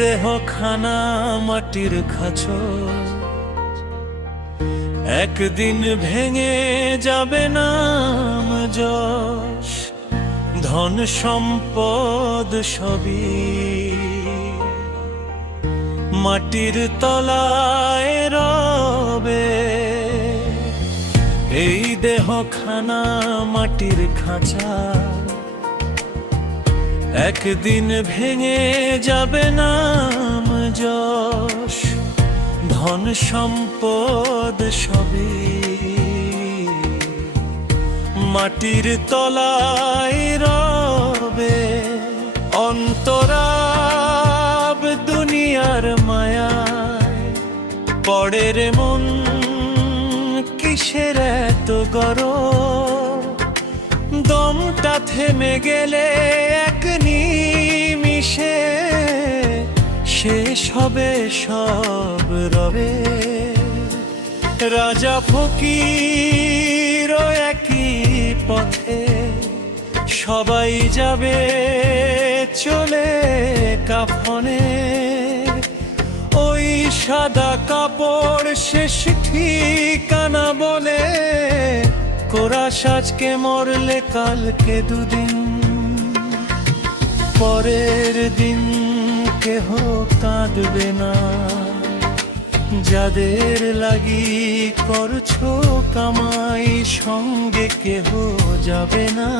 দেহখানা মাটির খাঁচর, একদিন ভেঙে যাবে নাম যশ, ধন সম্পদ সবই মাটির তলায় রবে। এই দেহখানা মাটির খাঁচা, একদিন ভেঙে যাবে নাম যশ, ধন সম্পদ সবই মাটির তলায় রবে। অন্তরাব দুনিয়ার মায়ায় পড়ে রে মন, কিসের এত গরম? দমটা থেমে গেলে এক নিমিষে শেষ হবে সব রবে। রাজা ফকির একই পথে, সবাই যাবে চলে কাফনে। ওই সাদা কাপড় শেষ ঠিকানা বলে, কোরা সাজকে মরলে কালকে দুদিন, পরের দিন কেহ কাঁদবে না। যাদের লাগি করছো কামাই, সঙ্গে কেহ যাবে না।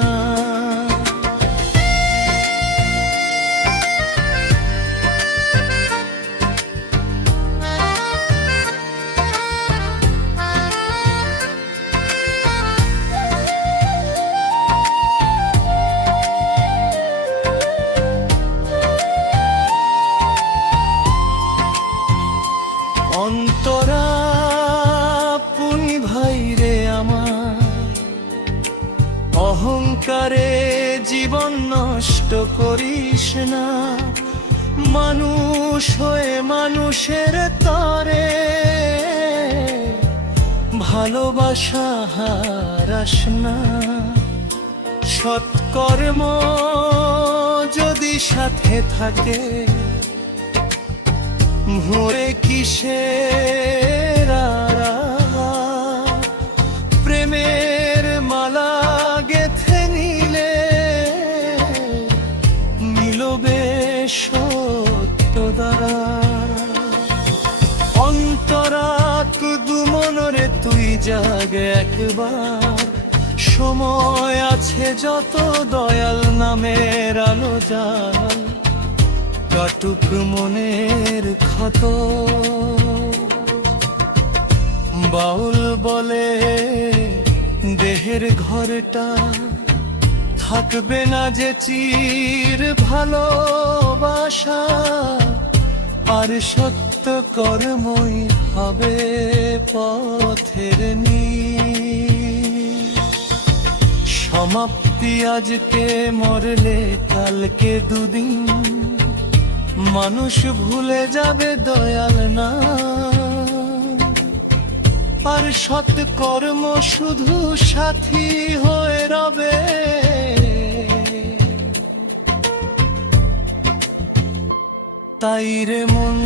অন্তরা পুনি ভাই রে আমার, অহংকারে জীবন নষ্ট করিস না। মানুষ হয়ে মানুষের তরে ভালোবাসা হারাস না। সৎকর্ম যদি সাথে থাকে, মোরে কিসের আড়াল? প্রেমের মালা গেথে নিলে মিলবে সত্য দ্বারা। অন্তরাত দু মনরে তুই জাগে একবার, সময় আছে যত দয়াল নামের আলো জাল, কাটুক মনের ক্ষত। বাউল বলে দেহের ঘরটা থাকবে না যে চির ভালোবাসা, আর সত্য কর্মই হবে পথের নীড়। সমাপ্তি আজকে মরলে কালকে দুদিন, মানুষ ভুলে যাবে দয়াল না। আর সৎ কর্ম শুধু সাথী হয়ে রবে। তাই রে মন